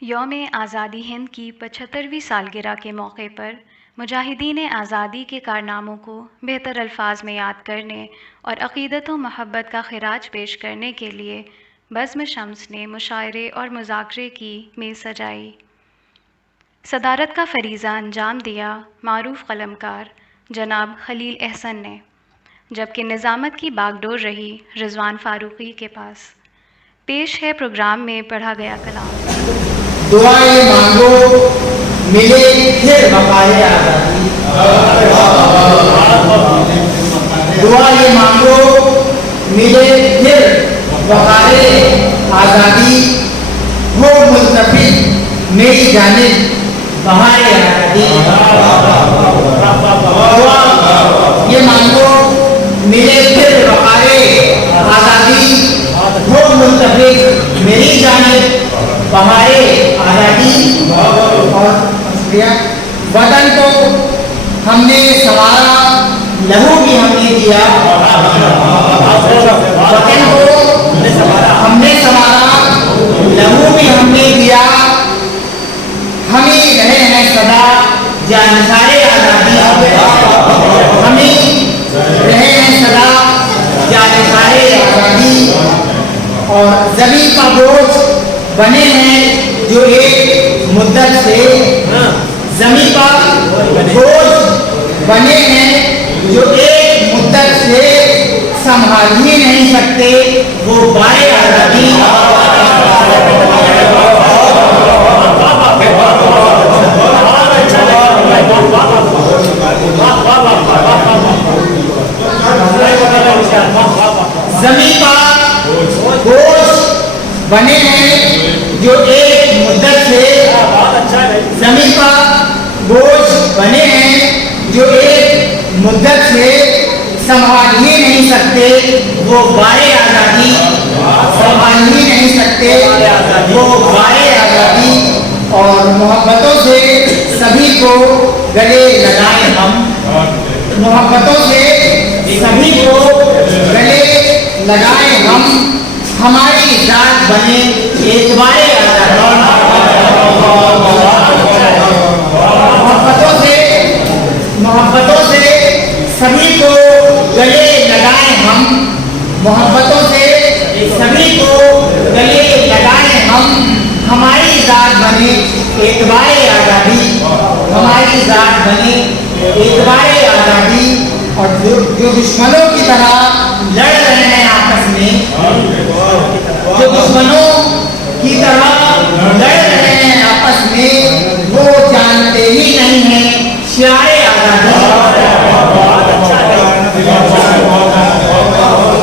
یوم آزادی ہند کی 75ویں سالگرہ کے موقع پر مجاہدین آزادی کے کارناموں کو بہتر الفاظ میں یاد کرنے اور عقیدت و محبت کا خراج پیش کرنے کے لیے بزم شمس نے مشاعرے اور مذاکرے کی میز سجائی۔ صدارت کا فریضہ انجام دیا معروف قلمکار جناب خلیل احسن نے، جبکہ نظامت کی باغ ڈور رہی رضوان فاروقی کے پاس۔ پیش ہے پروگرام میں پڑھا گیا کلام۔ دعائیں مانگو ملے پھر بقائے آزادی، دعائیں مانگو ملے پھر بقائے آزادی، ہو ملتفت میری جانب بہائے آزادی۔ دعا یہ مانگو ملے پھر بقائے آزادی، ہو ملتفت میری جانب بہائے آزادی۔ اور وطن کو ہم نے سنوارا، لہو بھی ہم نے دیا، وطن کو ہم نے سنوارا، لہو بھی ہم نے دیا، ہمیں رہے ہیں سدا جانثار آزادی، ہمیں رہے ہیں سدا جانثار آزادی۔ اور زمین کا بوجھ بنے ہیں جو ایک مدت سے، زمین پر بوجھ بنے ہیں جو ایک مدت سے سنبھال ہی نہیں سکتے، وہ بائے آزادی۔ زمین پر بوجھ بنے ہیں جو ایک مدت سے، زمین پر بوجھ بنے ہیں جو ایک مدت سے سنبھال ہی نہیں سکتے، وہ بائے آزادی، سنبھال ہی نہیں سکتے، وہ بائے آزادی۔ اور محبتوں سے سبھی کو گلے لگائیں ہم، محبتوں سے سبھی کو گلے لگائیں ہم، ہماری ذات بنے اعتبار آزادی۔ محبتوں سے سبھی کو گلے لگائیں ہم، محبتوں سے سبھی کو گلے لگائیں ہم، ہماری ذات بنے اعتبار آزادی، ہماری ذات بنے اعتبار آزادی۔ اور جو دشمنوں کی طرح لڑ رہے ہیں آپس میں، جو دشمنوں کی طرح لڑ رہے ہیں آپس میں، وہ جانتے ہی نہیں ہیں شعار آزادی۔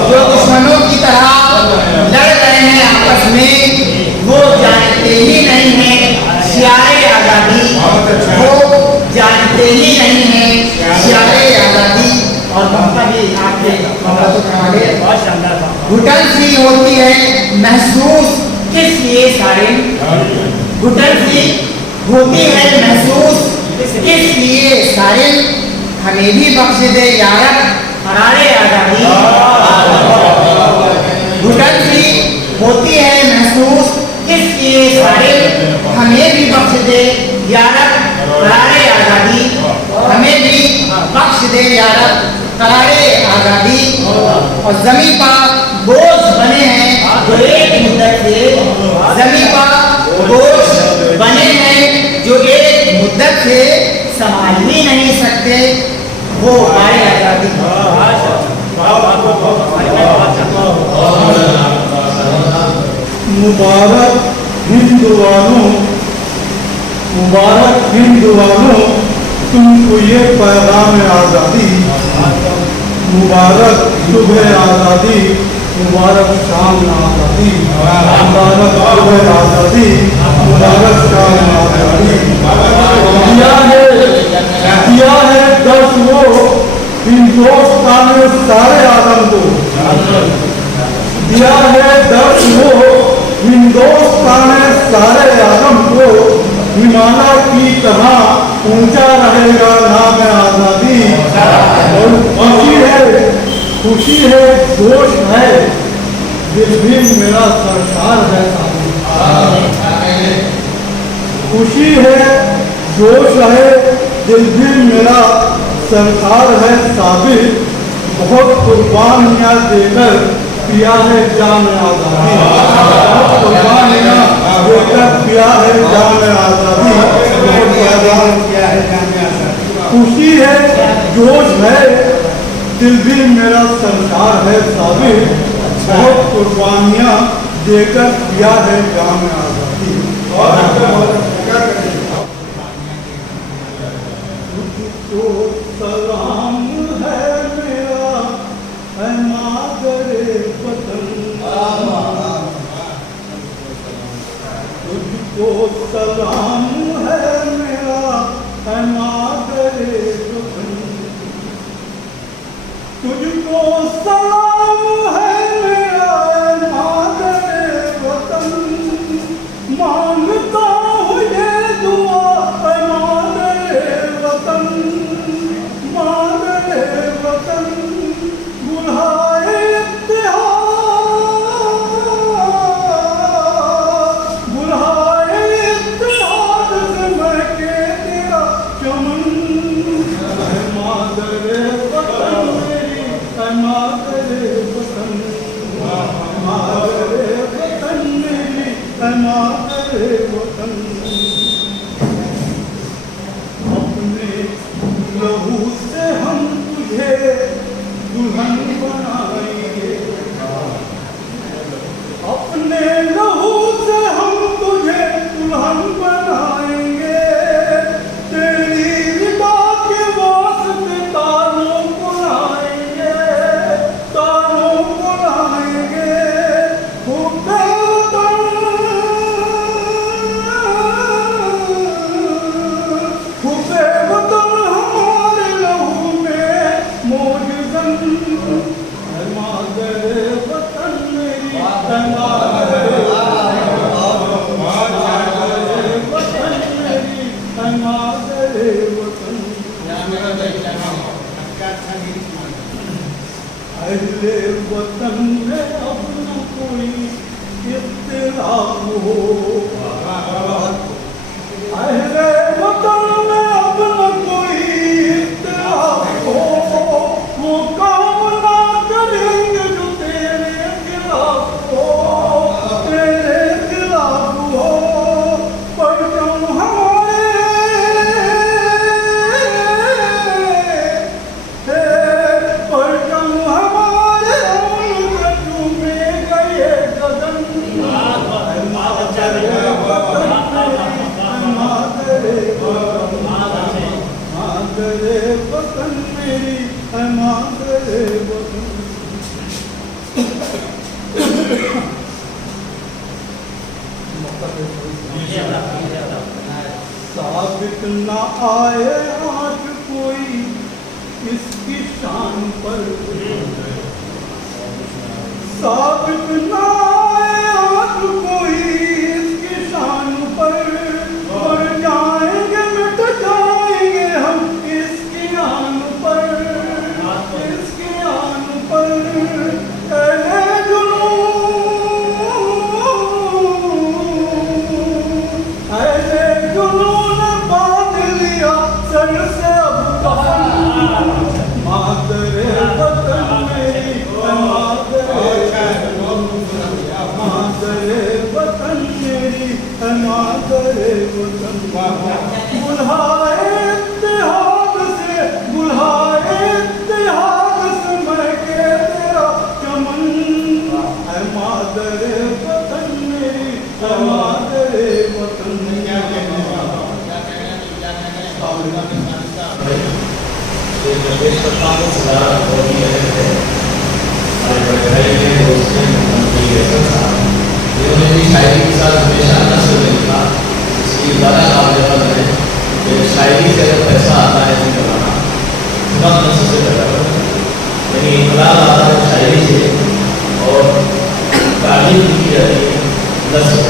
جو دشمنوں کی طرح لڑ رہے ہیں آپس میں، وہ جانتے ہی نہیں ہیں شعار آزادی، وہ جانتے ہی نہیں ہیں شعار آزادی۔ اور آپ کے گھٹن سی ہوتی ہے محسوس کس لیے سارے، گھٹن سی ہوتی ہے محسوس کس لیے سارے، ہمیں بھی بخش دے یارب قرار آزادی۔ گھٹن سی ہوتی ہے محسوس کس لیے سارے، ہمیں بھی بخش دے یارب قرار آزادی، ہمیں بھی بخش دے یارب قرار آزادی۔ اور زمین پر بوجھ بنے ہیں جو ایک مدت سے، زمین پر بوجھ بنے ہیں جو ایک مدت سے سنبھال ہی نہیں سکتے، وہ بائے آزادی۔ مبارک ہندوانوں، مبارک ہندوانوں، تم کو یہ پیغام آزادی، مبارک صبح آزادی، مبارک شام آزادی، مبارک صبح آزادی، مبارک شام آزادی۔ دیا ہے درس وہ ہندوستان سارے عالم کو، دیا ہے درس وہ ہندوستان سارے عالم کو، ہمالیہ کی طرح اونچا رہے گا نام آزادی۔ اور خوشی ہے جوش ہے، دل بھی میرا سرکار ہے۔ خوشی ہے جوش ہے دل بھی میرا سرکار ہے ثابت بہت قربانیاں دے کر پیا ہے جان آزادی بہت قربانیاں دے کر پیا ہے جان آزادی بہت خوشی ہے جوش ہے دل بھی میرا سرکار ہے ثابت بہت قربانیاں دے کر پیا ہے جان آزادی تو سلام ہے میرا اے مادر وطن تجھ کو سلام ہے میرا اے مادر وطن تجھ کو سلام ہے میرا اے مادر وطن مانگتا ہوں یہ دعا اے مادر وطن مادر وطن بلہائے اتحاد سے مہکے تیرا چمن اے مادر وطن میری اے مادر وطن مادر وطن میری اے مادر وطن اپنے لہو سے ہم تجھے دلہن بنائیں گے اپنے لہو سے ہم تجھے دلہن بنائیں گے تیری رضا کے واسطے تاروں کو لائیں گے تاروں کو لائیں گے حبے وطن ہمارے لہو میں موجزن اے مادر وطن میری اے مادر وطن میری اے مادر وطن اہل وطن میں اب نہ کوئی اختلاف ہو اہل وطن میں اب نہ کوئی اختلاف ہو وہ کام نہ کریں گے جو تیرے خلاف ہو تیرے خلاف ہو پرچم ہمارے پرچم ہمارے ان کا چومے گا یہ گگن اے مادر وطن مادر وطن میری اے مادر وطن ثابت نہ آئے آج کوئی اس کی شان پر ثابت نہ آئے آج کوئی اس کی شان پر مر جائیں گے مٹ جائیں گے ہم اس کی آن پر اس کی آن پر اے جنون باندھ لیا سر سے اب کفن مادر وطن میری اے مادر وطن میری اے مادر وطن بلہائے اتحاد سے مہکے تیرا چمن اے مادر وطن میری اے مادر وطن پیش کرتا ہوں صدارت ہوتی ہے ہمارے بڑے بھائی ہیں دوست ہیں منتری احسن صاحب جنہوں نے بھی شاعری کے ساتھ ہمیشہ نثر میں لکھا اس کی زیادہ قابل ہے کہ شاعری سے اگر پیسہ آتا ہے تو کروانا خدمت نثر سے کرتا یعنی انقلاب آتا ہے شاعری سے اور تعلیم کی جاتی ہے نثر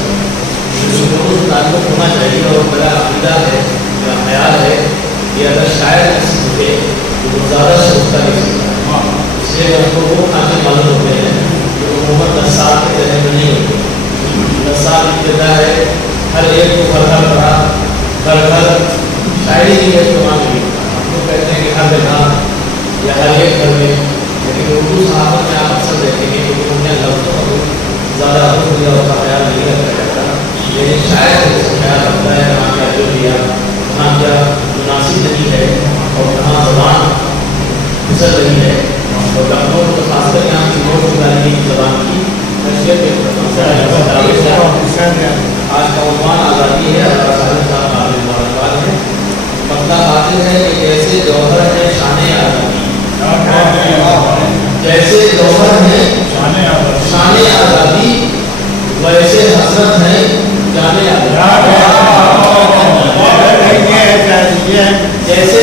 جس کو تعلق ہونا چاہیے اور میرا عقیدہ ہے میرا خیال ہے کہ اگر شاعر ایسی ہوتے تو زیادہ سوچتا نہیں سکتا اس لیے ہم کو وہ کھانے معلوم ہوتے ہیں جو محمد نصار کے ذہن میں نہیں ہوتے نصار کی جگہ ہے ہر ایک کو فرقہ پڑا شاعری کی استعمال نہیں ہوتا. ہم لوگ کہتے ہیں کہ ہر جگہ یا ہر ایک گھر میں، لیکن اردو صحافت میں آپ اکثر دیکھیں گے کہ ان کے لفظوں کا زیادہ حکم کا خیال نہیں رکھا جاتا، لیکن شاید اس کا خیال رکھتا ہے کہاں کیا جو دیا، کہاں کیا مناسب نہیں ہے اور کہاں زبان پھسل رہی ہے. اور لکھنؤ تو خاص کر یہاں کی نوٹ نکالنے کی زبان کی حیثیت آج کا عنوان آزادی ہے. اللہ صاحب قابل مبارکباد ہے. مطلب حاصل ہے کہ جیسے جوہر ہے شان آزادی، جیسے جوہر ہے شان آزادی، ویسے حسرت ہے جان آزادی. جیسے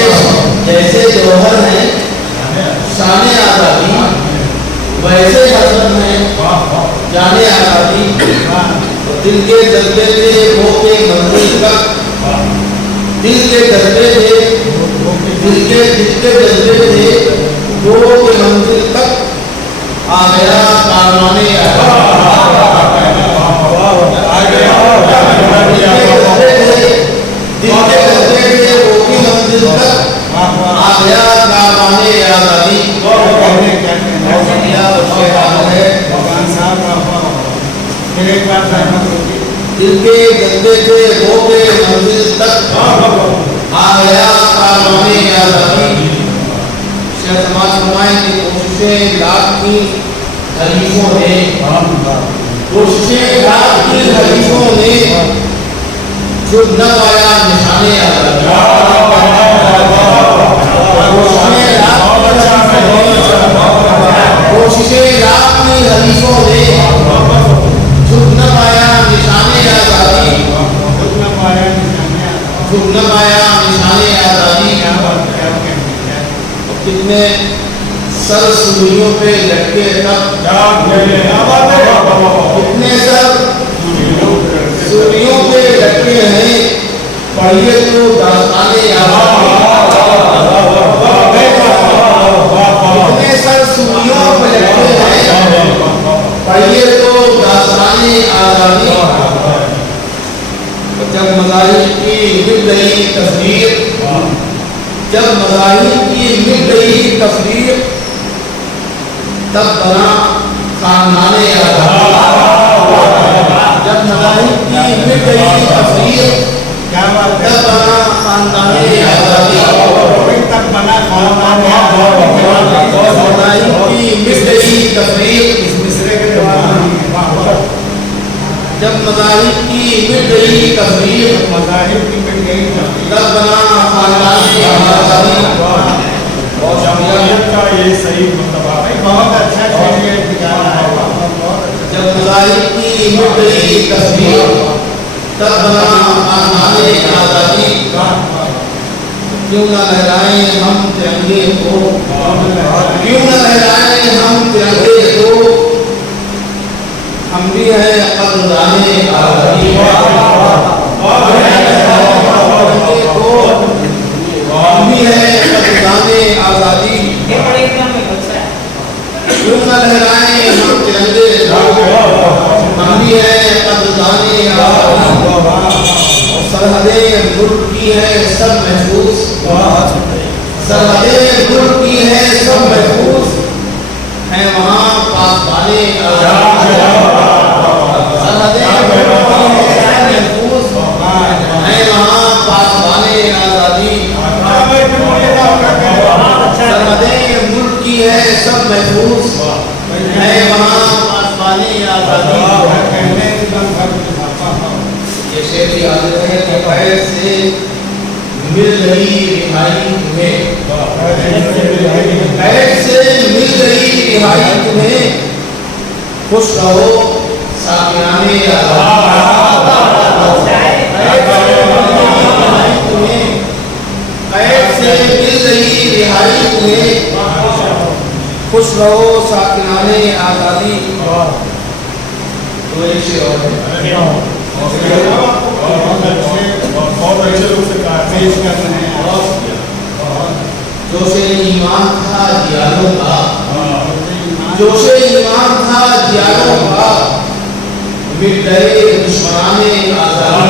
جوہر ہے شان آزادی، ویسے حسرت ہے جان آزادی. دل کے جذبے تھے ہو کے منزل تک، دل کے جذبے تھے دل کے جذبے تھے ہو کے منزل تک، آ گیا کاروانے دل کے جذبے تھے ہو کے منزل تک، آ گیا کاروانے آزادی. دل کے جذبے تھے ہو کے منزل تک، آ گیا کاروانے آزادی. شیخ سماج فرمائیں کہ کوششیں لاکھ کی حریفوں نے، کوششیں لاکھ کی حریفوں نے جو نہ پایا نشان آزادی. کوششیں لاکھ کی حریفوں نے جھک نہ پایا نشان آزادی، جھک نہ پایا نشان آزادی. کتنے سر سوریوں پہ لٹکے تب، کتنے سر سوریوں پہ لٹکے ہیں، پڑھیے تو داستان آزادی. کتنے سر سوریوں پہ لٹکے ہیں، پڑھیے تو داستان آزادی. جب مظاہر کی مٹ گئی تصویر، جب مظاہر کی مٹ گئی تصویر، تب بنا خاندان آزادی. جب مظاہر کی مٹ گئی تصویر، تب بنا خاندان آزادی. تب بنا خاندان آزادی. مظاہر کی مٹ گئی تصویر، جب مظاہر کی مٹ گئی تصویر، تب بنا خاندان آزادی. کا یہ صحیح مطلب ہے، بہت اچھا جب مظاہر کی مٹ گئی تصویر، تب بنا خاندان آزادی. کیوں نہ لہرائیں ہم ترنگے کو، کیوں نہ لہرائیں ہم ترنگے کو، ہم بھی ہیں قدردان آزادی. ہم بھی ہیں قدردان آزادی. کیوں نہ لہرائیں ہم ترنگے کو، ہم بھی ہیں قدردان آزادی. سرحدیں ملک کی ہے سب محفوظ، سرحدیں ملک کی ہے سب محفوظ، ہیں وہاں پاسبان آزادی. سرحدیں ملک کی ہے سب محفوظ، ہیں وہاں پاسبان آزادی. سرحدیں ملک کی ہے سب محفوظ، ہیں وہاں پاسبان آزادی. یہ شعر کی عادت ہے کہ قید سے مل رہی رہائی تمہیں، قید سے مل رہی رہائی تمہیں، خوش رہو ساکنان آزادی. قید سے مل رہی رہائی تمہیں، خوش رہو ساکنان آزادی. تو ایک شعر اور ہے، بہت اچھے لوگ سے پیش کر رہے ہیں. جوش ایمان تھا جیالوں کا، جوش ایمان تھا جیالوں کا، مٹ گئے دشمنان آزادی.